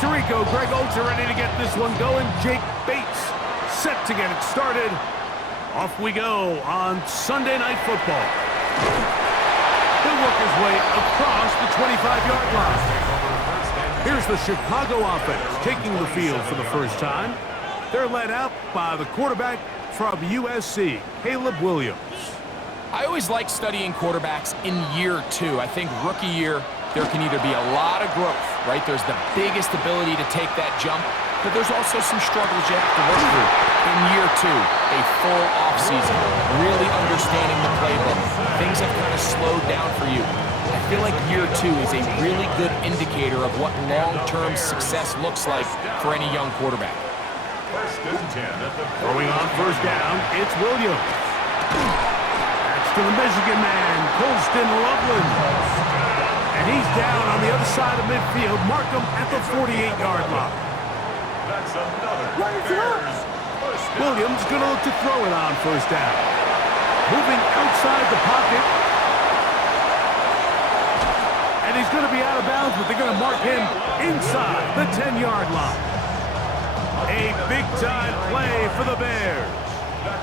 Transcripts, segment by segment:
Tirico, Greg Olds are ready to get this one going. Jake Bates set to get it started. Off we go on Sunday Night Football. He'll work his way across the 25-yard line. Here's the Chicago offense taking the field for the first time. They're led out by the quarterback from USC, Caleb Williams. I always like studying quarterbacks in year two. I think rookie year, there can either be a lot of growth, right? There's the biggest ability to take that jump, but there's also some struggles you have to work through. In year two, a full offseason, really understanding the playbook. Things have kind of slowed down for you. I feel like year two is a really good indicator of what long-term success looks like for any young quarterback. Throwing on first down, it's Williams. That's to the Michigan man, Colston Loveland. And he's down on the other side of midfield. Mark him at the 48-yard line. That's another Williams going to look to throw it on first down. Moving outside the pocket. And he's going to be out of bounds, but they're going to mark him inside the 10-yard line. A big-time play for the Bears.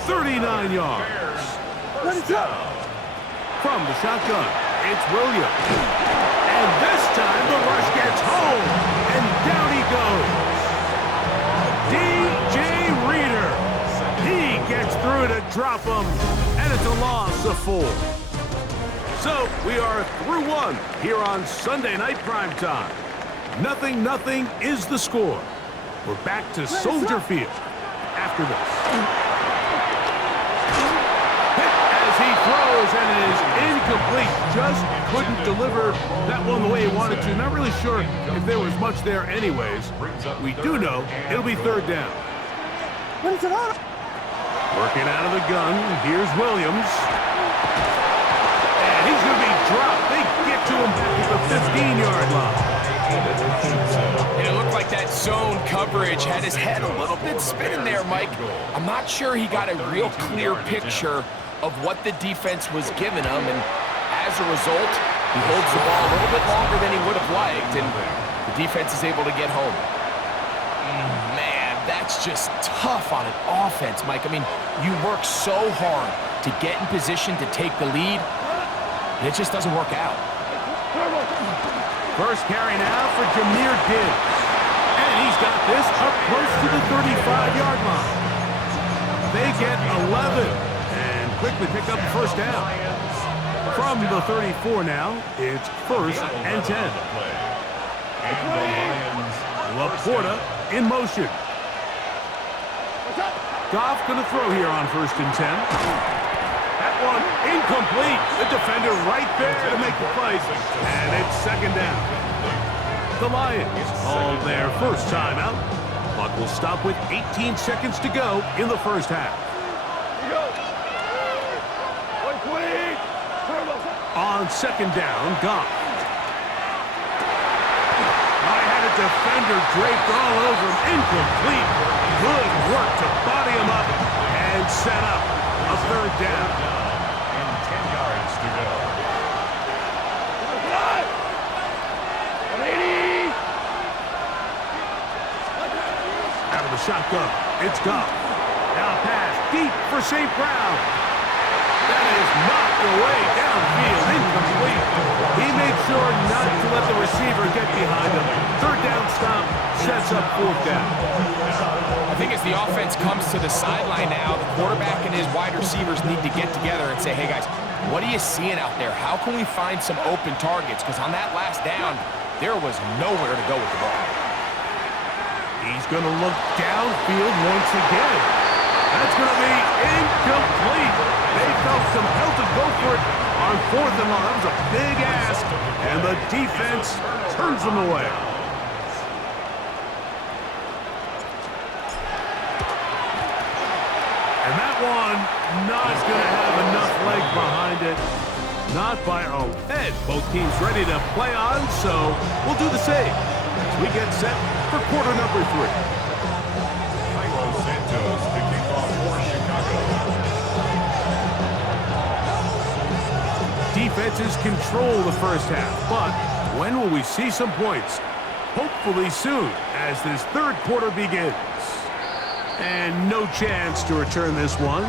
39 yards. From the shotgun, it's Williams. And this time the rush gets home. And down he goes. DJ Reader. He gets through to drop him. And it's a loss of 4. So we are through one here on Sunday Night Primetime. 0-0 is the score. We're back to Soldier Field after this. Hit as he throws, and it is incomplete. Just couldn't deliver that one the way he wanted to. Not really sure if there was much there anyways. We do know it'll be third down. Working out of the gun, here's Williams. And he's going to be dropped. They get to him at the 15-yard line. And it looked like that zone coverage had his head a little bit spinning there, Mike. I'm not sure he got a real clear picture of what the defense was giving him, and as a result, he holds the ball a little bit longer than he would have liked, and the defense is able to get home. Man, that's just tough on an offense, Mike. I mean, you work so hard to get in position to take the lead, and it just doesn't work out. First carry now for Jahmyr Gibbs. And he's got this up close to the 35-yard line. They get 11 and quickly pick up the first down. From the 34 now, it's first and 10. Laporta in motion. Goff going to throw here on first and 10. That one incomplete. The defender right there to make the play. And it's second down. The Lions call their first timeout. Clock will stop with 18 seconds to go in the first half. On second down, Goff. I had a defender draped all over him. Incomplete. Good work to body him up and set up a third down. And 10 yards to go. Out of the shotgun, it's Goff. Now pass deep for St. Brown. That is knocked away downfield, incomplete. He made sure not to let the receiver get behind him. Third down stop sets up fourth down. I think as the offense comes to the sideline now, the quarterback and his wide receivers need to get together and say, hey guys, what are you seeing out there? How can we find some open targets? Because on that last down, there was nowhere to go with the ball. He's going to look downfield once again. That's going to be incomplete. They felt compelled to go for it on fourth and long. That was a big ask, and the defense turns them away. And that one not going to have enough leg behind it. Not by a head. Both teams ready to play on, so we'll do the same as we get set for quarter number 3. Santos to kick off for Chicago. Defenses control the first half, but when will we see some points? hopefully soon as this third quarter begins. And no chance to return this one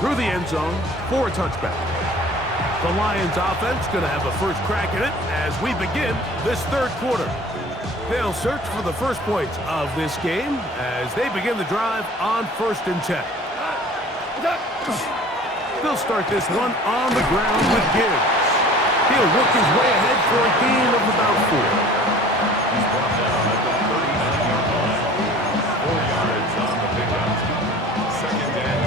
through the end zone for a touchback. The Lions offense going to have a first crack at it as we begin this third quarter. They'll search for the first points of this game as they begin the drive on 1st and 10. They'll start this one on the ground with Gibbs. He'll work his way ahead for a gain of about 4. He's brought down at the 39-yard line. 4 yards on the pickup. 2nd and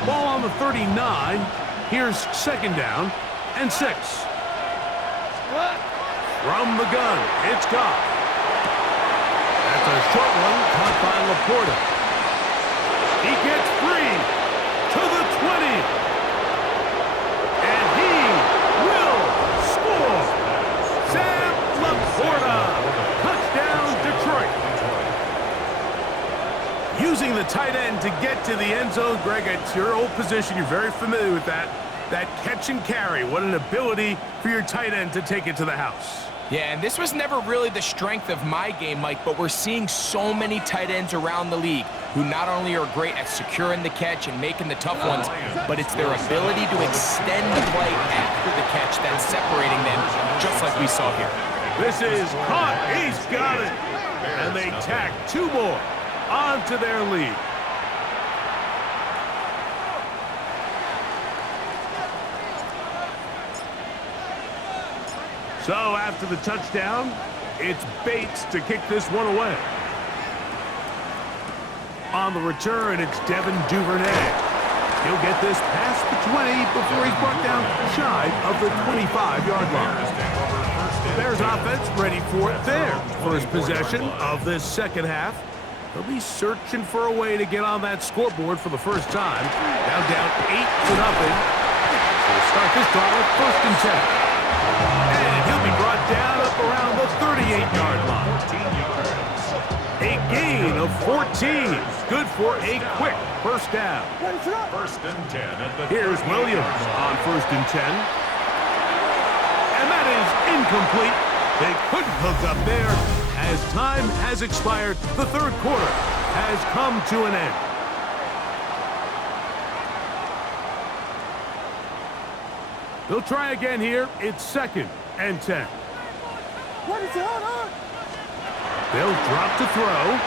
6. Ball on the 39. Here's 2nd down and 6. From the gun, it's Goff. That's a short one caught by Laporta. He gets free to the 20. And he will score. Sam Laporta. Touchdown, Detroit. Using the tight end to get to the end zone. Greg, it's your old position. You're very familiar with that. That catch and carry. What an ability for your tight end to take it to the house. Yeah, and this was never really the strength of my game, Mike, but we're seeing so many tight ends around the league who not only are great at securing the catch and making the tough ones, but it's their ability to extend the play after the catch that's separating them, just like we saw here. This is caught. He's got it. And they tack 2 more onto their lead. So after the touchdown, it's Bates to kick this one away. On the return, it's Devin Duvernay. He'll get this past the 20 before he's brought down shy of the 25-yard line. Bears offense ready for their first possession of this second half. They'll be searching for a way to get on that scoreboard for the first time. Now down 8-0. We'll start this drive with 1st and 10. And he'll be brought down up around the 38-yard line. 14 yards. A gain of 14. Good for a quick first down. 1st and 10 at the Here's Williams on 1st and 10. And that is incomplete. They couldn't hook up there as time has expired. The third quarter has come to an end. They'll try again here. It's 2nd and 10. They'll drop to throw.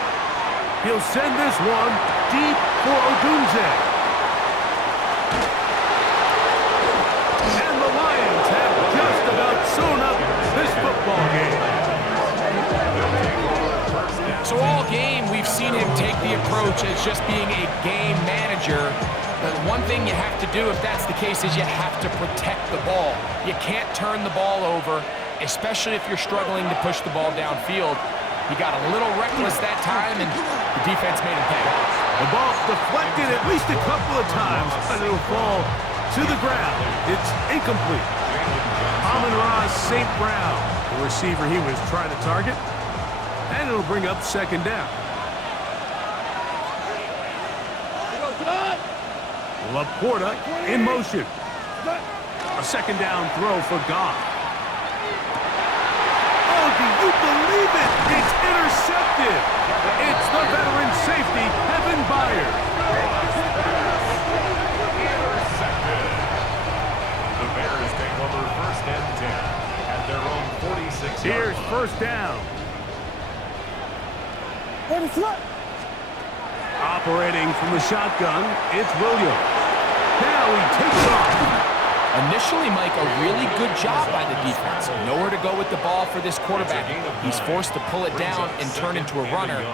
He'll send this one deep for Odunze. And the Lions have just about sewn up this football game. So all game, we've seen him take the approach as just being a game manager. But one thing you have to do if that's the case is you have to protect the ball. You can't turn the ball over, especially if you're struggling to push the ball downfield. He got a little reckless that time, and the defense made him pay. The ball deflected at least a couple of times, but it'll fall to the ground. It's incomplete. Amon-Ra St. Brown, the receiver he was trying to target, and it'll bring up 2nd down. Laporta in motion. A 2nd down throw for Goff. Oh, do you believe it? It's intercepted. It's the veteran safety, Evan Byers. Intercepted. The Bears take over 1st and 10 at their own 46-yard Here's line. 1st down. Operating from the shotgun, it's Williams. Now he takes off. Initially, Mike, a really good job by the defense. Nowhere to go with the ball for this quarterback. He's forced to pull it down and turn into a runner.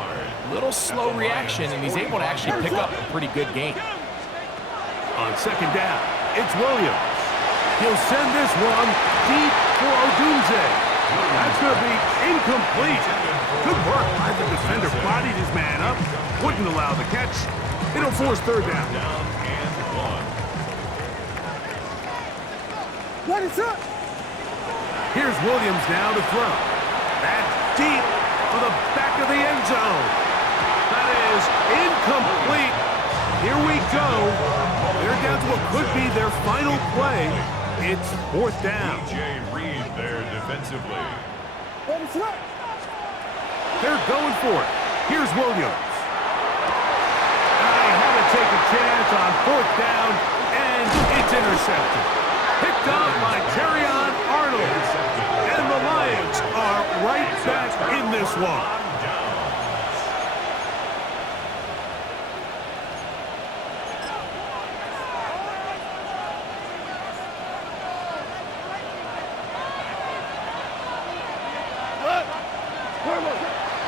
Little slow reaction, and he's able to actually pick up a pretty good gain. On 2nd down, it's Williams. He'll send this one deep for Odunze. That's going to be incomplete. Good work by the defender. Bodied his man up. Wouldn't allow the catch. It'll force 3rd down. Down and 1. Here's Williams now to throw. That's deep for the back of the end zone. That is incomplete. Here we go. They're down to what could be their final play. It's 4th down. DJ Reed there defensively. They're going for it. Here's Williams. I had to take a chance on 4th down, and it's intercepted. Picked up by Terrion Arnold. And the Lions are right back in this one.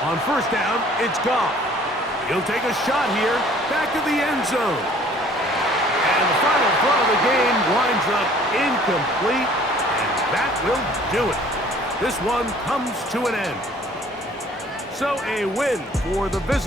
On 1st down, it's Goff. He'll take a shot here, back to the end zone. And the final throw of the game winds up incomplete, and that will do it. This one comes to an end. So a win for the visitors.